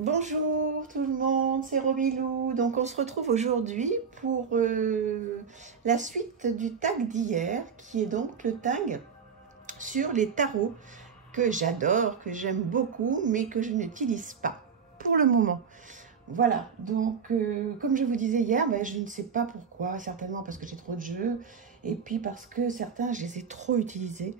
Bonjour tout le monde, c'est Romilou. Donc on se retrouve aujourd'hui pour la suite du tag d'hier, qui est donc le tag sur les tarots que j'adore, que j'aime beaucoup, mais que je n'utilise pas pour le moment. Voilà, donc comme je vous disais hier, je ne sais pas pourquoi, certainement parce que j'ai trop de jeux, et puis parce que certains, je les ai trop utilisés,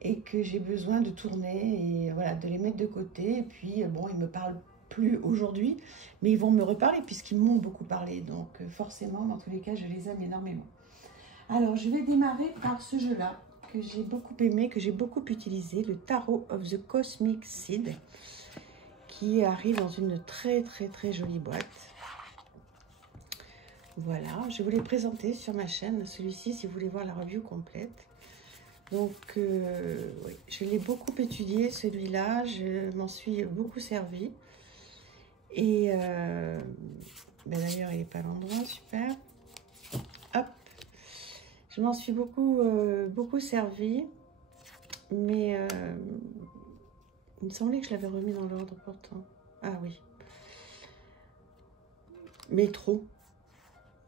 et que j'ai besoin de tourner, et voilà, de les mettre de côté, et puis bon, ils me parlent plus aujourd'hui, mais ils vont me reparler puisqu'ils m'ont beaucoup parlé, donc forcément, dans tous les cas, je les aime énormément. Alors, je vais démarrer par ce jeu-là, que j'ai beaucoup aimé, que j'ai beaucoup utilisé, le Tarot of the Cosmic Seed, qui arrive dans une très jolie boîte. Voilà, je vous l'ai présenté sur ma chaîne, celui-ci, si vous voulez voir la review complète. Donc, oui, je l'ai beaucoup étudié, celui-là, je m'en suis beaucoup servi. Et d'ailleurs, il n'est pas à l'endroit, super. Hop, je m'en suis beaucoup servi, mais il me semblait que je l'avais remis dans l'ordre pourtant. Ah oui, mais trop.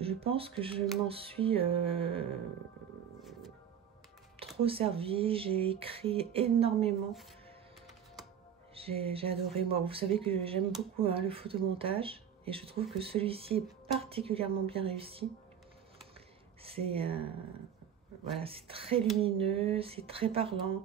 Je pense que je m'en suis trop servi. J'ai écrit énormément. J'ai adoré, moi. Vous savez que j'aime beaucoup le photomontage. Et je trouve que celui-ci est particulièrement bien réussi. C'est voilà, c'est très lumineux, c'est très parlant.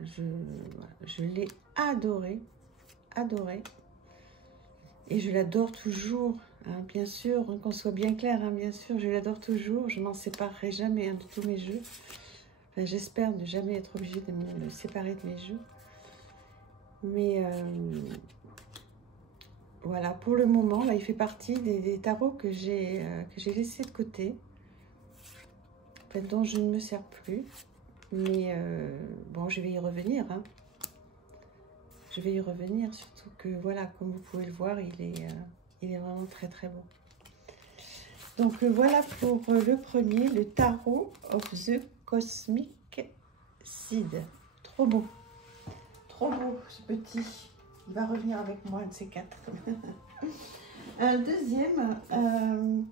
Je l'ai adoré. Et je l'adore toujours. Hein, bien sûr, qu'on soit bien clair, hein, bien sûr, je l'adore toujours. Je m'en séparerai jamais de tous mes jeux. Enfin, j'espère ne jamais être obligée de me séparer de mes jeux. Mais voilà, pour le moment, là, il fait partie des tarots que j'ai laissés de côté, en fait, dont je ne me sers plus. Mais bon, je vais y revenir. Hein. Je vais y revenir, surtout que, voilà, comme vous pouvez le voir, il est vraiment très beau. Donc voilà pour le premier, le Tarot of the Cosmic Seed. Trop beau ce petit. Il va revenir avec moi, un de ces quatre. Un deuxième,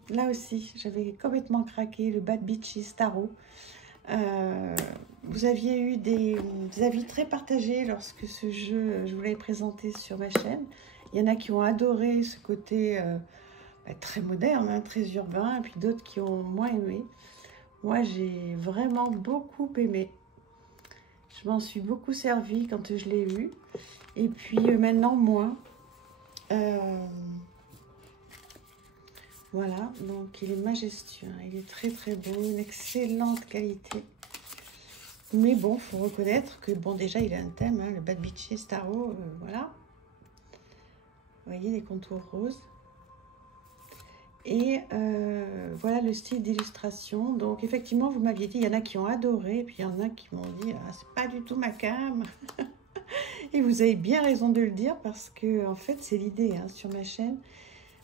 là aussi, j'avais complètement craqué, le Bad Bitches Tarot. Vous aviez eu des avis très partagés lorsque ce jeu, je vous l'avais présenté sur ma chaîne. Il y en a qui ont adoré ce côté très moderne, hein, très urbain, et puis d'autres qui ont moins aimé. Moi, j'ai vraiment beaucoup aimé. Je m'en suis beaucoup servi quand je l'ai eu. Et puis maintenant, moins. Voilà, donc il est majestueux. Hein, il est très beau, une excellente qualité. Mais bon, il faut reconnaître que, bon, déjà, il a un thème, hein, le Bad Bitches Tarot, voilà. Vous voyez, les contours roses. Et voilà le style d'illustration. Donc, effectivement, vous m'aviez dit, il y en a qui ont adoré, et puis il y en a qui m'ont dit, ah, c'est pas du tout ma came. Et vous avez bien raison de le dire, parce que, en fait, c'est l'idée, hein, sur ma chaîne,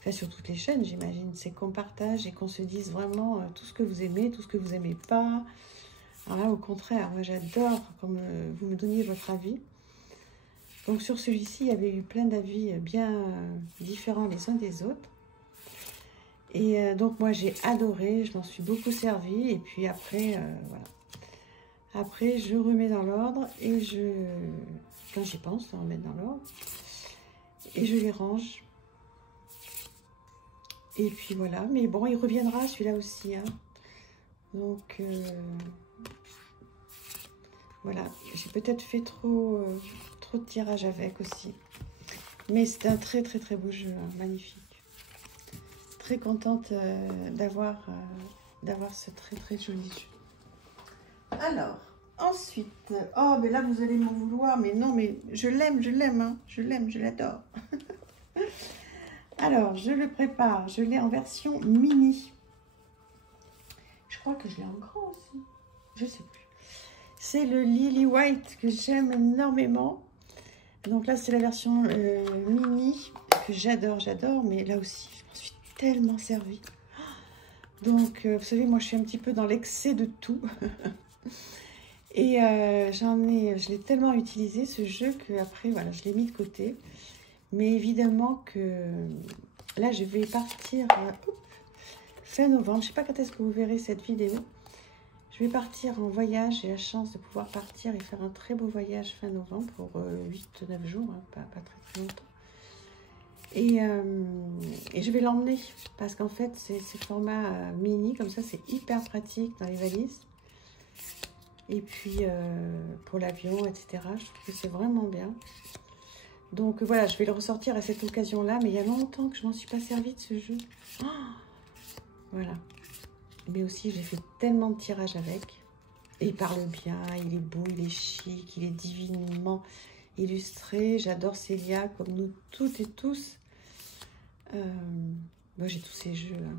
enfin, sur toutes les chaînes, j'imagine, c'est qu'on partage et qu'on se dise vraiment tout ce que vous aimez, tout ce que vous n'aimez pas. Alors là, au contraire, moi, j'adore comme vous me donniez votre avis. Donc, sur celui-ci, il y avait eu plein d'avis bien différents les uns des autres. Et donc, moi, j'ai adoré, je m'en suis beaucoup servi. Et puis après, voilà. Après, je remets dans l'ordre et quand j'y pense, on remet dans l'ordre. Et je les range. Et puis voilà. Mais bon, il reviendra celui-là aussi. Hein. Donc, voilà. J'ai peut-être fait trop de tirage avec aussi. Mais c'est un très beau jeu. Hein, magnifique. Très contente d'avoir ce très joli jeu. Alors, ensuite, oh, mais là, vous allez m'en vouloir, mais non, mais je l'aime, hein, je l'adore. Alors, je le prépare, je l'ai en version mini. Je crois que je l'ai en grand aussi, je sais plus. C'est le Lily White que j'aime énormément. Donc là, c'est la version mini que j'adore, mais là aussi, je m'en suis tellement servie. Donc, vous savez, moi, je suis un petit peu dans l'excès de tout. Et je l'ai tellement utilisé, ce jeu, que après, voilà, je l'ai mis de côté. Mais évidemment que là, je vais partir fin novembre. Je ne sais pas quand est-ce que vous verrez cette vidéo. Je vais partir en voyage. J'ai la chance de pouvoir partir et faire un très beau voyage fin novembre pour 8-9 jours, hein, pas très longtemps. Et je vais l'emmener parce qu'en fait, c'est format mini, comme ça, c'est hyper pratique dans les valises. Et puis, pour l'avion, etc., je trouve que c'est vraiment bien. Donc, voilà, je vais le ressortir à cette occasion-là. Mais il y a longtemps que je ne m'en suis pas servi de ce jeu. Oh, voilà. Mais aussi, j'ai fait tellement de tirages avec. Et il parle bien, il est beau, il est chic, il est divinement illustré. J'adore Célia, comme nous toutes et tous. Moi, j'ai tous ces jeux. Hein.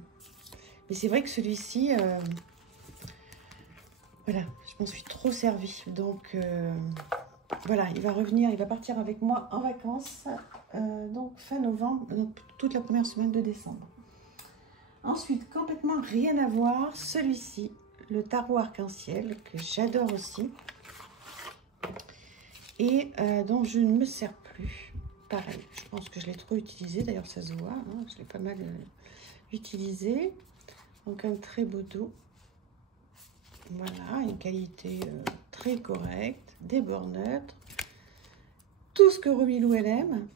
Mais c'est vrai que celui-ci, voilà, je m'en suis trop servie. Donc, voilà, il va revenir, il va partir avec moi en vacances. Donc, fin novembre, donc toute la première semaine de décembre. Ensuite, complètement rien à voir, celui-ci, le tarot arc-en-ciel, que j'adore aussi. Et dont je ne me sers plus. Pareil, je pense que je l'ai trop utilisé, d'ailleurs ça se voit, hein, je l'ai pas mal utilisé. Donc un très beau dos. Voilà, une qualité très correcte, des bords neutres. Tout ce que Romilou elle aime,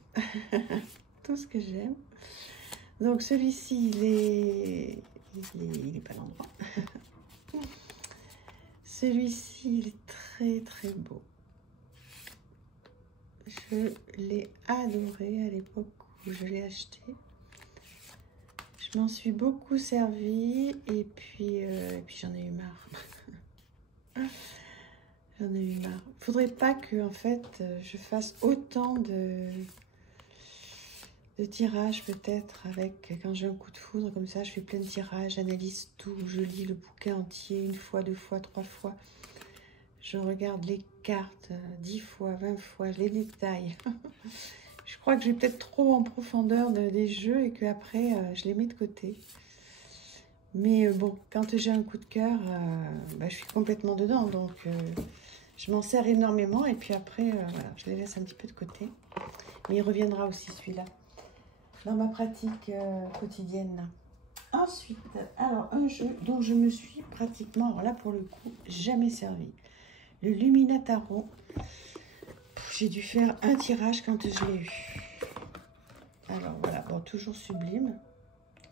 tout ce que j'aime. Donc celui-ci, il est pas à l'endroit. Celui-ci, il est très très beau. Je l'ai adoré à l'époque où je l'ai acheté. Je m'en suis beaucoup servie et puis j'en ai eu marre. J'en ai eu marre. Faudrait pas que en fait je fasse autant de tirages peut-être avec quand j'ai un coup de foudre comme ça. Je fais plein de tirages, j'analyse tout, je lis le bouquin entier 1 fois, 2 fois, 3 fois. Je regarde les cartes 10 fois, 20 fois, je les détaille. Je crois que je vais peut-être trop en profondeur des jeux et qu'après, je les mets de côté. Mais bon, quand j'ai un coup de cœur, je suis complètement dedans. Donc, je m'en sers énormément et puis après, voilà, je les laisse un petit peu de côté. Mais il reviendra aussi celui-là dans ma pratique quotidienne. Ensuite, alors un jeu dont je me suis pratiquement, alors là pour le coup, jamais servi. Le Lumina Tarot. J'ai dû faire un tirage quand je l'ai eu. Alors voilà, bon, toujours sublime.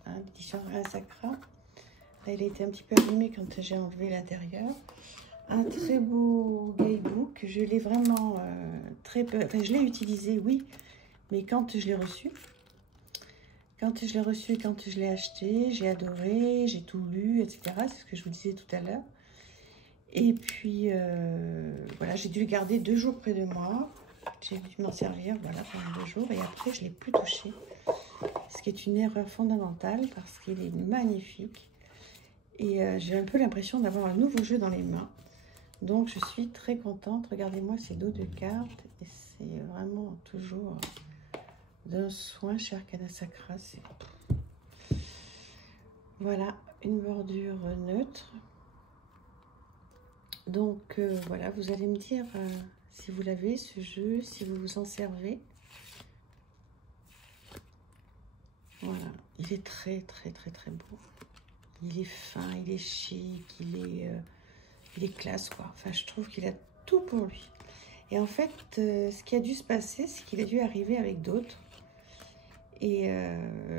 Hein, l'édition Real Sacra. Là, il a été un petit peu abîmé quand j'ai enlevé l'intérieur. Un très beau guidebook. Je l'ai vraiment très peu... Enfin, je l'ai utilisé, oui. Mais quand je l'ai reçu... Quand je l'ai reçu et quand je l'ai acheté, j'ai adoré, j'ai tout lu, etc. C'est ce que je vous disais tout à l'heure. Et puis, voilà, j'ai dû le garder 2 jours près de moi. J'ai dû m'en servir, voilà, pendant 2 jours. Et après, je ne l'ai plus touché. Ce qui est une erreur fondamentale parce qu'il est magnifique. Et j'ai un peu l'impression d'avoir un nouveau jeu dans les mains. Donc, je suis très contente. Regardez-moi ces dos de cartes. Et c'est vraiment toujours d'un soin chez Arcana Sacra. Voilà, une bordure neutre. Donc voilà, vous allez me dire si vous l'avez ce jeu, si vous vous en servez. Voilà, il est très très très très beau. Il est fin, il est chic, il est classe quoi. Enfin, je trouve qu'il a tout pour lui. Et en fait, ce qui a dû se passer, c'est qu'il a dû arriver avec d'autres. Et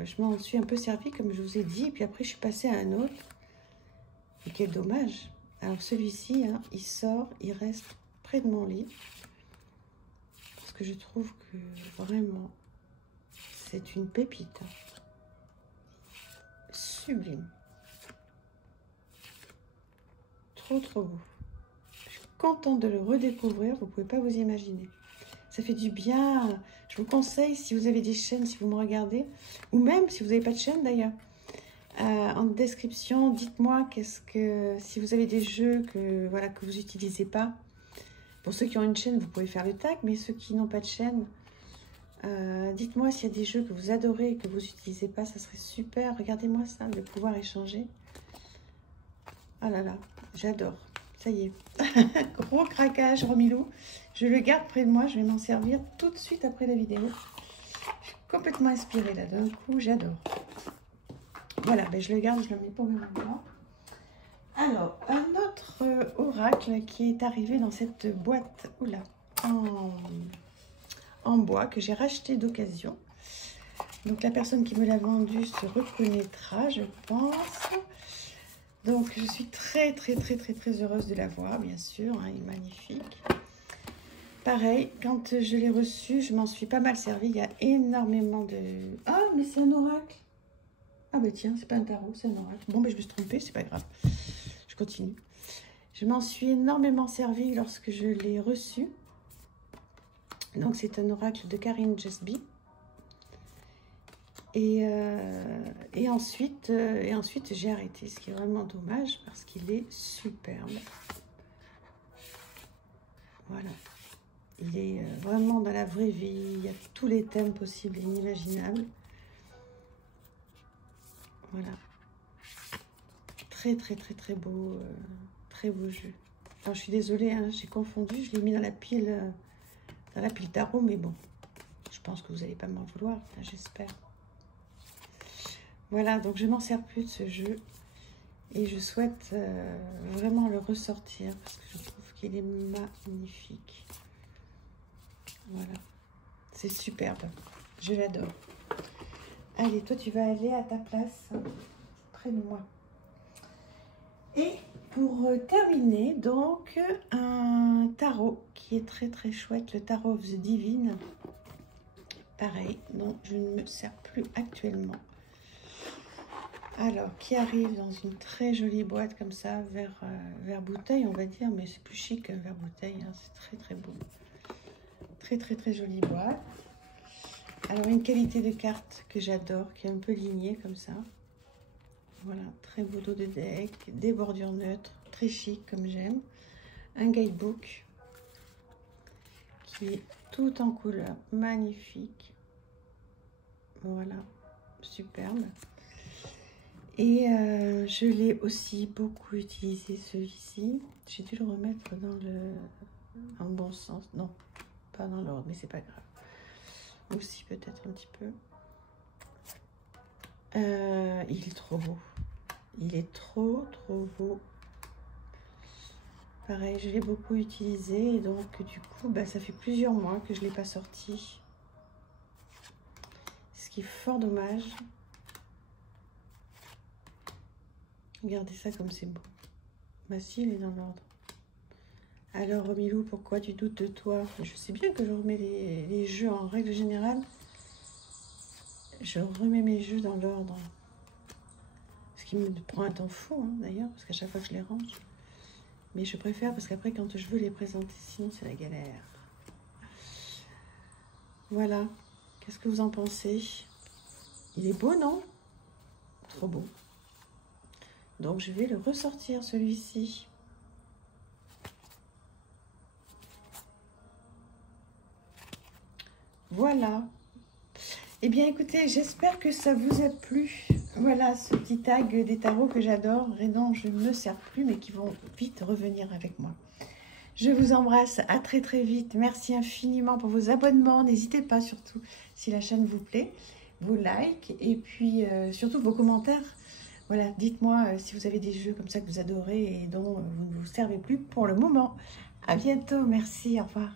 je m'en suis un peu servi comme je vous ai dit. Et puis après, je suis passée à un autre. Et quel dommage. Alors celui-ci, hein, il sort, il reste près de mon lit. Parce que je trouve que vraiment, c'est une pépite. Hein. Sublime. Trop, trop beau. Je suis contente de le redécouvrir, vous ne pouvez pas vous imaginer. Ça fait du bien. Je vous conseille, si vous avez des chaînes, si vous me regardez, ou même si vous n'avez pas de chaîne d'ailleurs, en description, dites-moi si vous avez des jeux que vous n'utilisez pas. Pour ceux qui ont une chaîne, vous pouvez faire le tag, mais ceux qui n'ont pas de chaîne, dites-moi s'il y a des jeux que vous adorez et que vous n'utilisez pas, ça serait super. Regardez-moi ça, de pouvoir échanger. Ah là là, j'adore. Ça y est, gros craquage, Romilou. Je le garde près de moi, je vais m'en servir tout de suite après la vidéo. Je suis complètement inspirée là d'un coup, j'adore. Voilà, ben je le garde, je le mets pour le moment. Alors, un autre oracle qui est arrivé dans cette boîte, oula, en bois que j'ai racheté d'occasion. Donc la personne qui me l'a vendu se reconnaîtra, je pense. Donc je suis très heureuse de l'avoir, bien sûr, hein, il est magnifique. Pareil, quand je l'ai reçu, je m'en suis pas mal servi. Il y a énormément de... Ah, mais c'est un oracle. Ah bah tiens, c'est pas un tarot, c'est un oracle. Bon, ben je me suis trompée, c'est pas grave. Je continue. Je m'en suis énormément servi lorsque je l'ai reçu. Donc c'est un oracle de Karine Jesby. Et ensuite j'ai arrêté, ce qui est vraiment dommage parce qu'il est superbe. Voilà. Il est vraiment dans la vraie vie. Il y a tous les thèmes possibles et inimaginables. Voilà. Très beau. Très beau jeu. Alors, je suis désolée, hein, j'ai confondu. Je l'ai mis dans la pile tarot. Mais bon, je pense que vous n'allez pas m'en vouloir. Enfin, j'espère. Voilà, donc je m'en sers plus de ce jeu. Et je souhaite vraiment le ressortir parce que je trouve qu'il est magnifique. Voilà, c'est superbe, je l'adore. Allez, toi tu vas aller à ta place près de moi. Et pour terminer, donc un tarot qui est très chouette, le tarot of the Divine. Pareil, dont je ne me sers plus actuellement. Alors, qui arrive dans une très jolie boîte comme ça, vers bouteille, on va dire, mais c'est plus chic qu'un verre bouteille, hein, c'est très beau. Très jolie boîte. Alors, une qualité de carte que j'adore, qui est un peu lignée comme ça. Voilà, très beau dos de deck, des bordures neutres, très chic comme j'aime. Un guidebook qui est tout en couleur, magnifique. Voilà, superbe. Et je l'ai aussi beaucoup utilisé, celui-ci. J'ai dû le remettre dans le bon sens. Non, pas dans l'ordre, mais c'est pas grave. Aussi peut-être un petit peu. Il est trop beau. Il est trop beau. Pareil, je l'ai beaucoup utilisé. Et donc, du coup, bah, ça fait plusieurs mois que je ne l'ai pas sorti. Ce qui est fort dommage. Regardez ça comme c'est beau. Bah si, il est dans l'ordre. Alors, Romilou, pourquoi tu doutes de toi? Je sais bien que je remets les jeux en règle générale. Je remets mes jeux dans l'ordre. Ce qui me prend un temps fou, hein, d'ailleurs, parce qu'à chaque fois que je les range. Mais je préfère parce qu'après, quand je veux les présenter, sinon c'est la galère. Voilà. Qu'est-ce que vous en pensez? Il est beau, non? Trop beau. Donc, je vais le ressortir, celui-ci. Voilà. Eh bien, écoutez, j'espère que ça vous a plu. Voilà, ce petit tag des tarots que j'adore et dont je ne me sers plus, mais qui vont vite revenir avec moi. Je vous embrasse, à très vite. Merci infiniment pour vos abonnements. N'hésitez pas, surtout, si la chaîne vous plaît, vos likes et puis surtout vos commentaires. Voilà, dites-moi si vous avez des jeux comme ça que vous adorez et dont vous ne vous servez plus pour le moment. À bientôt, merci, au revoir.